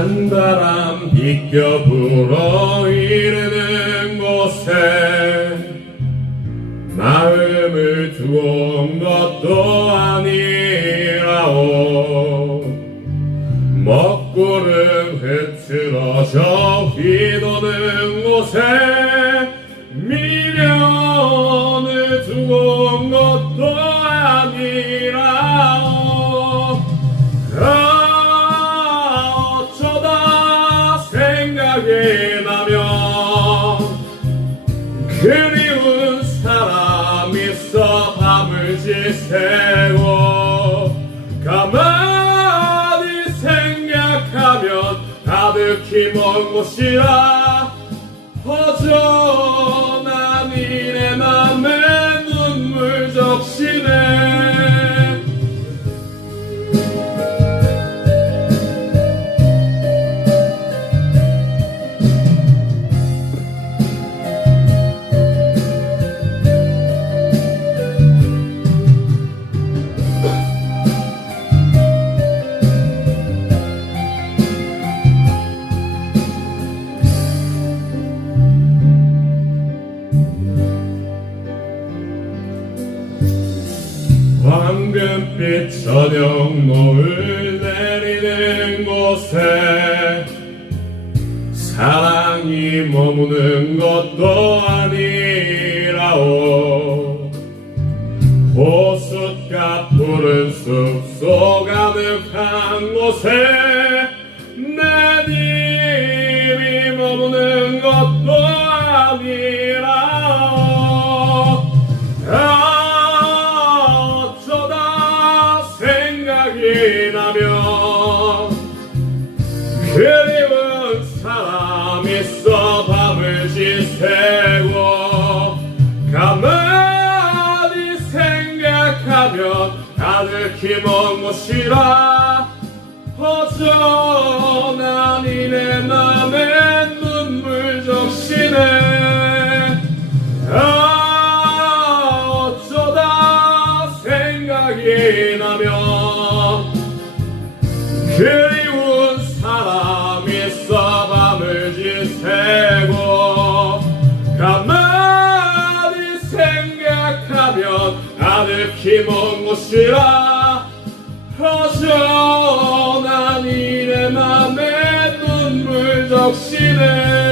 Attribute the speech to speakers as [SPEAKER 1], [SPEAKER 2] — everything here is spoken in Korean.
[SPEAKER 1] 찬바람 비껴 불어 이르는 곳에 마음을 두고 온 것도 아니라오. 먹구름 흐트러져 휘도는 곳에 그리운 사람 있어 밤을 지새고 가만히 생각하면 가득히 먼 곳이라. 허전 황금빛 저녁 노을 내리는 곳에 사랑이 머무는 것도 아니라오. 호숫가 푸른 숲속 가득한 곳에 내 님이 머무는 것도 생각하면 가득히 먼 곳이라. 허전한 이내 맘에 눈물 적시네. 아 어쩌다 생각이 나면 그리운 사람 있어 밤을 지새고 가만히 생각하면 가득히 먼 곳이라 허전한 이내 맘에 눈물 적시네